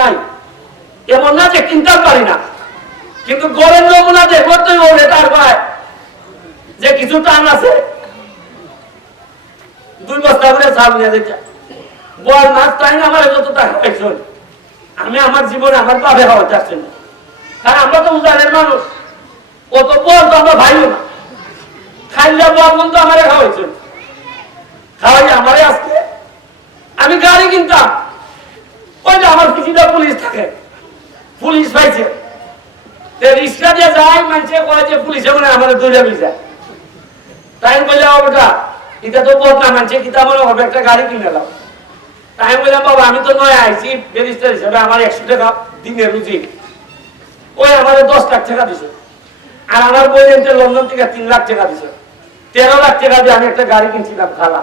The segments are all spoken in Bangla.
নাই। এমন না যে কিনতে পারি না। কিন্তু নমুনা তার যে কিছু টান আছে। দুই বস্তা করে নিয়ে যেতে। বল আমার যত টাকা আমি আমার জীবনে আমার পাবে হওয়া চাচ্ছি না কারণ আমরা তো উদাহরণের মানুষ। ও তো বল, তো আমরা ভাইও না। খাইলে বল বন্ধু আমারে খাওয়াইছেন খাওয়াই আমারে আজকে আমি গাড়ি কিনতাম ওই যে আমার পিছিয়ে পুলিশ থাকে। পুলিশ পাইছে। রিক্সা দিয়ে যায় মানুষে কয় যে পুলিশে মানে আমাদের দৌড়ে যায়। তাই আমি বললাম বেটা এটা তো বদনা মানছে কিতা মনে হবে? একটা গাড়ি কিনে দাও তাই আমি বললাম বাবা, আমি তো নয় আইছি, ব্যারিস্টার হিসেবে আমার একশো টাকা দিনের রুজি। ওই আমাদের দশ লাখ টাকা দিছে। আর আমার বই লন্ডন থেকে তিন লাখ টাকা দিছে। তেরো লাখ টাকা দিয়ে আমি একটা গাড়ি কিনছিলাম, খালা।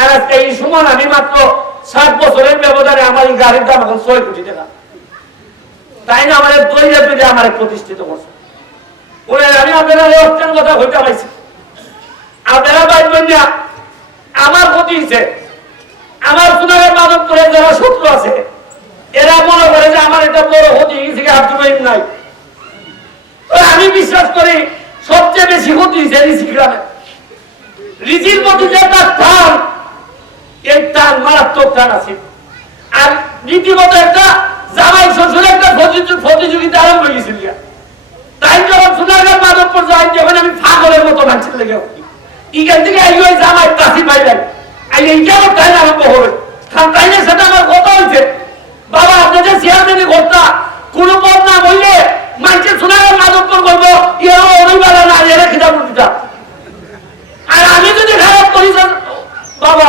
আর আজকে এই সময় আমি মাত্র সাত বছরের ব্যবধানে আমার এই গাড়ির দাম এখন ছয় কোটি টাকা। তাই না আমাদের দৈরে দৈরে আমার প্রতিষ্ঠিত করছে। ওরে আমি আপনারা অত্যন্ত কথা হইতে পাইছি। আপনারা পাইবেন না। আমার ক্ষতি হয়েছে আমার সুনামের মাদক করে যারা শত্রু আছে, এরা মনে করে যে আমার এটা বড় ক্ষতি থেকে আব্দুল নাই। আমি বিশ্বাস করি, সবচেয়ে বেশি ক্ষতি হয়েছে ঋষি গ্রামে। ঋষির মধ্যে যে তার টান আছে। আর রীতিমতো একটা জামাই শ্বশুর একটা প্রতিযোগিতা আরম্ভ হয়ে গেছিল গিয়া। তাই যখন সোনারগাঁ মাধবপুর যাই, যখন আমি পাগলের মতো মানুষের লেগে এখান থেকে এই ওই জামাই কাশি পাইলেন এই এইটা আমার টাইম আরম্ভ হবে কারণ টাইমের সাথে আমার কথা হয়েছে। বাবা, আপনি যে চেয়ারম্যানই করতা, কোনো পদ না বললে মানুষের সোনারগাঁ মাধবপুর বলব ইয়ে অভিবাদন না, এরা খিদা দিতা আর আমি যদি খারাপ করি বাবা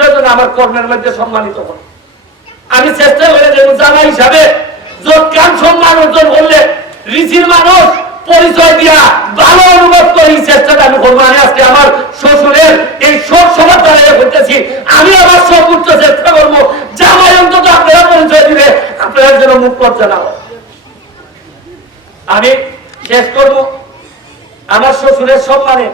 আমার কর্মের মধ্যে সম্মানিত করে আমি চেষ্টা করে যে জামা হিসাবে যৎকান সম্মান অর্জন করলে ঋষির মানুষ পরিচয় দিয়া ভালো অনুভব করি চেষ্টাটা আমি করব। আমি আজকে আমার শ্বশুরের এই শোক সভা দাঁড়িয়ে করতেছি। আমি আমার সর্বোচ্চ চেষ্টা করব, জামাই অন্তত আপনারা পরিচয় দিলে আপনারা যেন মুখ লজ্জা না আমি শেষ করব। আমার শ্বশুরের সম্মানে